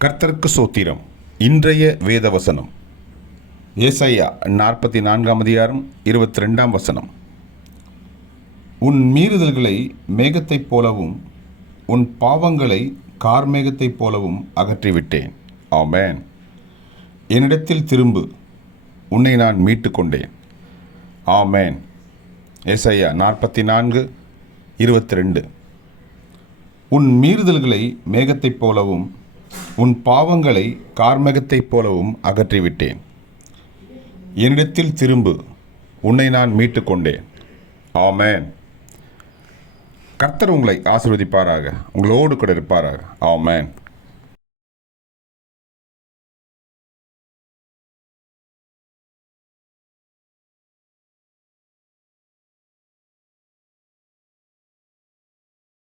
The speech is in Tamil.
கர்த்தருக்கு சோத்திரம். இன்றைய வேத வசனம் ஏசையா நாற்பத்தி நான்காம் அதிகாரம் இருபத்தி ரெண்டாம் வசனம். உன் மீறுதல்களை மேகத்தைப் போலவும் உன் பாவங்களை கார்மேகத்தைப் போலவும் அகற்றிவிட்டேன். ஆமேன். என்னிடத்தில் திரும்பு உன்னை நான் மீட்டு கொண்டேன் ஆமென். ஏசையா நாற்பத்தி நான்கு இருபத்தி ரெண்டு உன் மீறுதல்களை மேகத்தைப் போலவும் உன் பாவங்களை கார்மேகத்தைப் போலவும் அகற்றிவிட்டேன். என்னிடத்தில் திரும்பு உன்னை நான் மீட்டு கொண்டேன் ஆமென். கர்த்தர் உங்களை ஆசிர்வதிப்பாராக உங்களோடு கூட இருப்பாராக. ஆமேன்.